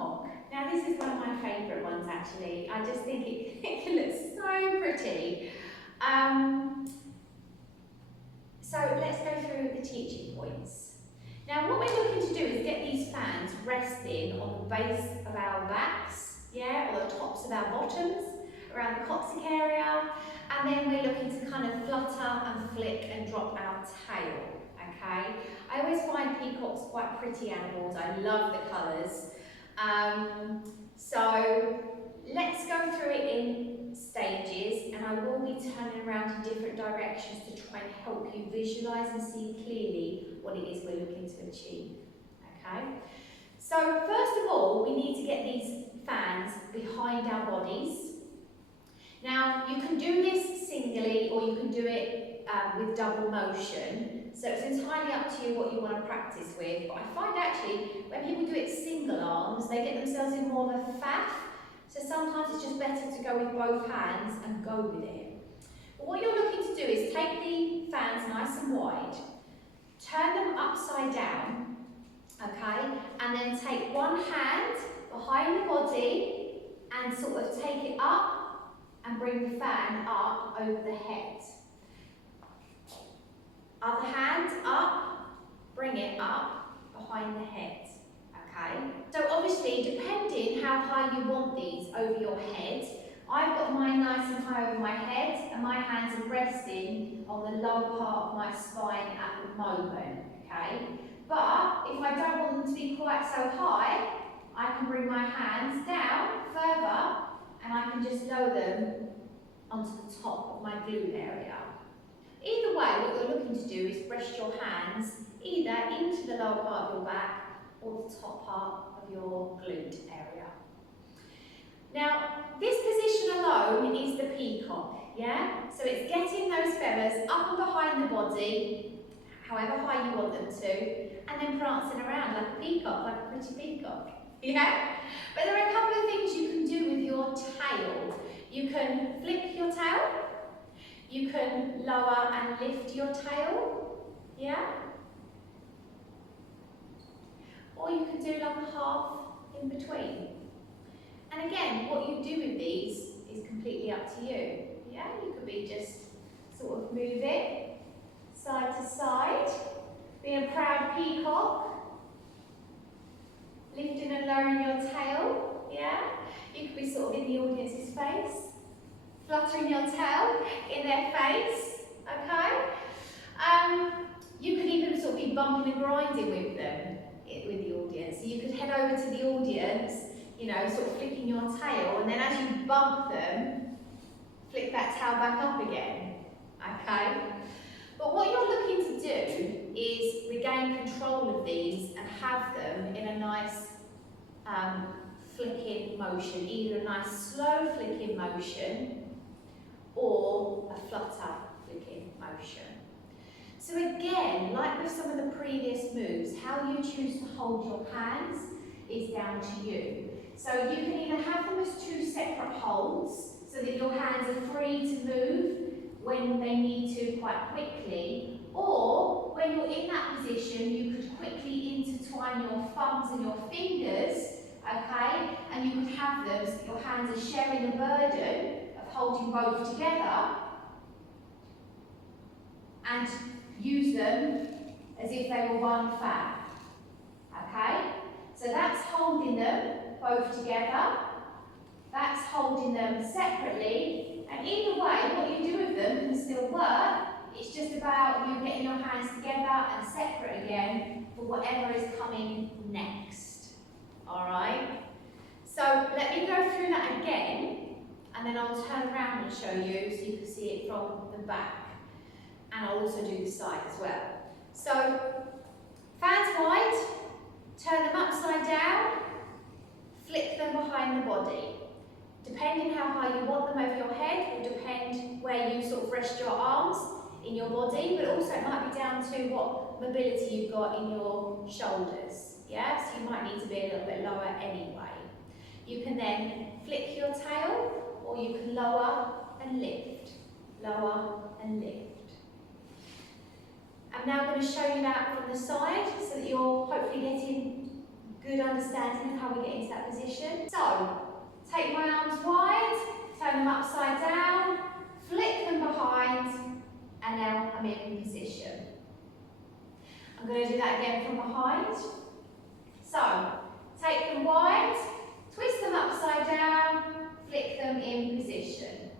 peacock. Now this is one of my favourite ones actually. I just think it looks so pretty. So let's go through the teaching points. Now what we're looking to do is get these fans resting on the base of our backs, yeah, or the tops of our bottoms, around the coccyx area, and then we're looking to kind of flutter and flick and drop our tail, okay? I always find peacocks quite pretty animals. I love the colours. So let's go through it in stages, and I will be turning around in different directions to try and help you visualise and see clearly what it is we're looking to achieve, okay? So first of all, we need to get these fans behind our bodies. Now you can do this singly or you can do it with double motion, so it's entirely up to you what you want to practice with, but I find actually when people do it single arms, they get themselves in more of a faff, so sometimes it's just better to go with both hands and go with it. But what you're looking to do is take the fans nice and wide, turn them upside down, okay, and then take one hand behind the body and sort of take it up and bring the fan up over the head. Other hand up, bring it up behind the head, okay? So obviously, depending how high you want these over your head, I've got mine nice and high over my head and my hands are resting on the lower part of my spine at the moment, okay? But if I don't want them to be quite so high, I can bring my hands down further and I can just lower them onto the top of my glute area. Either way, what you're looking to do is rest your hands either into the lower part of your back or the top part of your glute area. Now, this position alone is the peacock, yeah? So it's getting those feathers up and behind the body, however high you want them to, and then prancing around like a peacock, like a pretty peacock, yeah? But there are a couple of things you can do with your tail. You can flick your tail, you can lower and lift your tail, yeah? Or you can do like a half in between. And again, what you do with these is completely up to you, yeah? You could be just sort of move it side to side, being a proud peacock, lifting and lowering your tail, yeah? You could be sort of in the audience's face, fluttering your tail in their face, okay? You could even sort of be bumping and grinding with them, with the audience. So you could head over to the audience, you know, sort of flicking your tail, and then as you bump them, flick that tail back up again, okay? But what you're looking to do is regain control of these and have them in a nice flicking motion, either a nice slow flicking motion or a flutter flicking motion. So again, like with some of the previous moves, how you choose to hold your hands is down to you. So you can either have them as two separate holds, so that your hands are free to move when they need to quite quickly, or when you're in that position, you could quickly intertwine your thumbs and your fingers, okay, and you could have them so that your hands are sharing the burden of holding both together, and use them as if they were one fan, okay? So that's holding them both together, that's holding them separately, and either way, what you do with them can still work. It's just about you getting your hands together and separate again for whatever is coming next, all right? So let me go through that again, and then I'll turn around and show you so you can see it from the back. And I'll also do the side as well. So, fans wide, turn them upside down, flick them behind the body. Depending how high you want them over your head will depend where you sort of rest your arms in your body, but also it might be down to what mobility you've got in your shoulders. Yeah, so you might need to be a little bit lower anyway. You can then flick your tail, or you can lower and lift, lower and lift. I'm now going to show you that from the side so that you're hopefully getting good understanding of how we get into that position. So, take my arms wide, turn them upside down, flick them behind, and now I'm in position. I'm going to do that again from behind. So, take them wide, twist them upside down, flick them in position.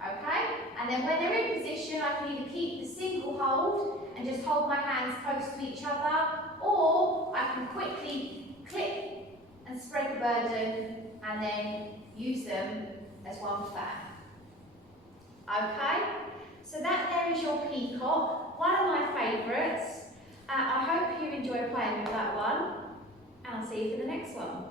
Okay? And then when they're in position, I can either keep the single hold and just hold my hands close to each other, or I can quickly click and spread the burden and then use them as one fan. Okay? So that there is your peacock, one of my favourites. I hope you enjoy playing with that one, and I'll see you for the next one.